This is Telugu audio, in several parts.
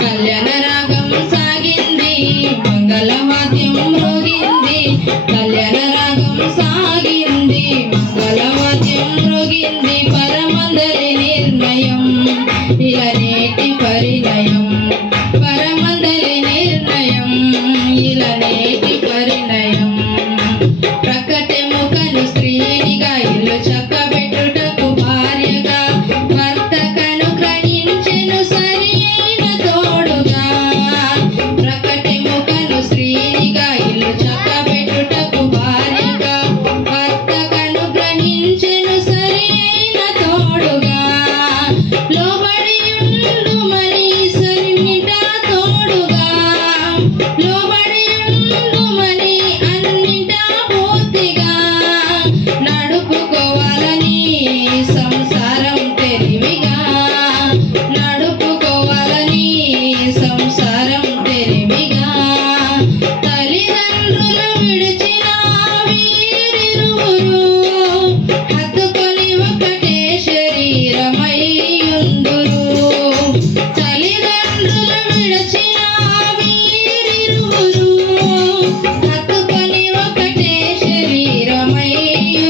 కళ్యాణ రాగం సాగింది, మంగళవాద్యం మ్రోగింది. కళ్యాణ రాగం సాగింది, మంగళవాద్యం మ్రోగింది. పరమందలి నిర్ణయం ఇలా నేటి పరిణయం. పరమందలి నిర్ణయం ఇలా నేటి పరిణయం. ప్రకటముకను స్త్రీనిగా ఇల్లు చక్కబెట్టుటకు భార్యగా భర్తకను గ్రహించెను సరి అయిన తోడుగా. ప్రకటముకను స్త్రీనిగా ఇల్లు చక్కబెట్టుటకు భార్యగా భర్తకను గ్రహించెను సరి అయిన తోడుగా. లోబడి ఉండుమని సరిమిట తోడుగా. లోబడి ఉండుమని అన్నిటా పూర్తిగా నడుపుకోవాలని సంసారం తెలివిగా. నడుపుకోవాలని సంసారం తెలివిగా. తల్లిదండ్రులు విడిచిన వీరిరువురు హత్తుకొని ఒకటే శరీరమై ఉందురు. తల్లిదండ్రులు విడిచిన వీరిరువురు హత్తుకొని ఒకటే శరీరమై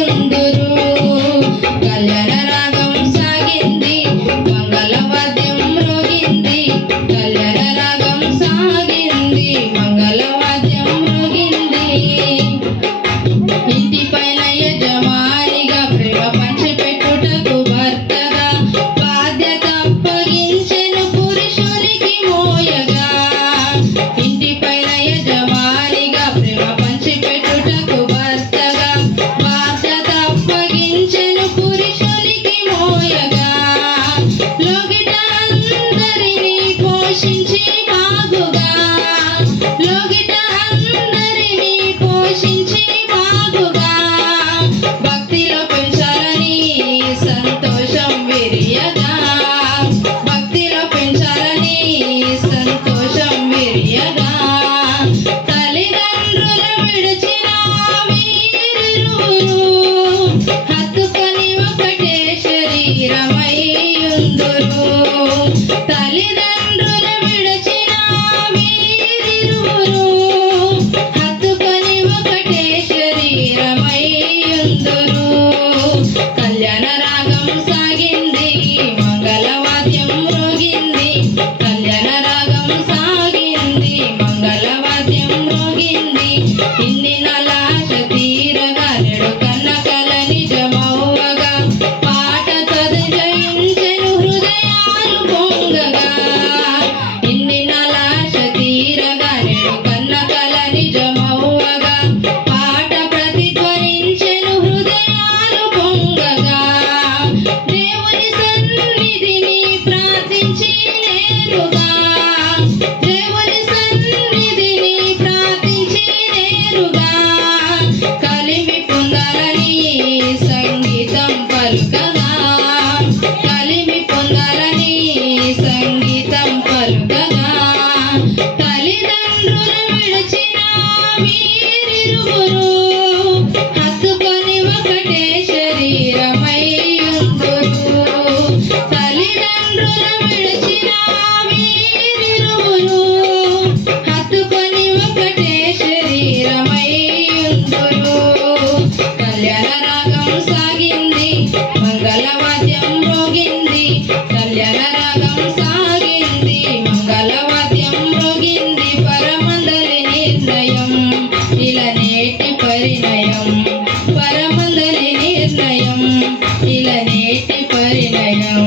ఉందురు. కళ్యాణ రాగం సాగింది, మంగళవాద్యం మ్రోగింది. కళ్యాణ రాగం సాగింది, మంగళవాద్యం మ్రోగింది. ఇంటిపైన యజమానిగా ప్రేమ పంచిపెట్టుటకు భర్తగా బాధ్యత అప్పగించెను పురుషునికి మోయగా. ఇంటిపైన యజమానిగా ప్రేమ పంచిపెట్టుటకు భర్తగా బాధ్యత అప్పగించెను పురుషునికి మోయగా. లోగిట అందరినీ పోషించి బాగుగా. లోగిట అందరినీ పోషించి బాగుగా. భక్తిలో పెంచాలని సంతోషం విరియగా. భక్తిలో పెంచాలని సంతోషం విరియగా. తల్లిదండ్రులు విడిచిన వీరిరువురు హత్తుకొని ఒకటే శరీరమై ఉందురు. తల్లిదండ్రులు విడిచిన వీరిరువురు హత్తుకొని ఒకటే శరీరమై ఉందురు. కళ్యాణ రాగం సాగింది, మంగళవాద్యం మ్రోగింది. కళ్యాణ రాగం సాగింది, మంగళవాద్యం మ్రోగింది. ఇన్ని నలాశ తీరగా నెడు కన్న కల నిజమవ్వగా. పాట జయించెను హృదయాలు పొంగగా. ఇన్ని నలాశ తీరగా నెడు కన్న కల నిజమవ్వగా. పాట ప్రతిధ్వనించెను హృదయాలు పొంగగా. దేవుని సన్నిధిని ప్రార్థించి నేరుగా. దేవుని సన్నిధిని ప్రార్థించి నేరుగా. కలిమి పొందాలని సంగీతం పలుకగా. కలిమి పొందాలని సంగీతం పలుకగా. తల్లిదండ్రులు విడిచిన వీరిరువురు హత్తుకొని ఒకటే శరీరమై ఉందురు. తల్లిదండ్రులు విడిచిన వీరిరువురు హత్తుకొని ఒకటే శరీరమై ఉందురు. కళ్యాణ రాగం సాగింది, మంగళవాద్యం మ్రోగింది. కళ్యాణ రాగం సాగింది, మంగళవాద్యం మ్రోగింది. పరమందలి నిర్ణయం ఇలా నేటి పరిణయం. పరమందలి నిర్ణయం ఇలా నేటి పరిణయం.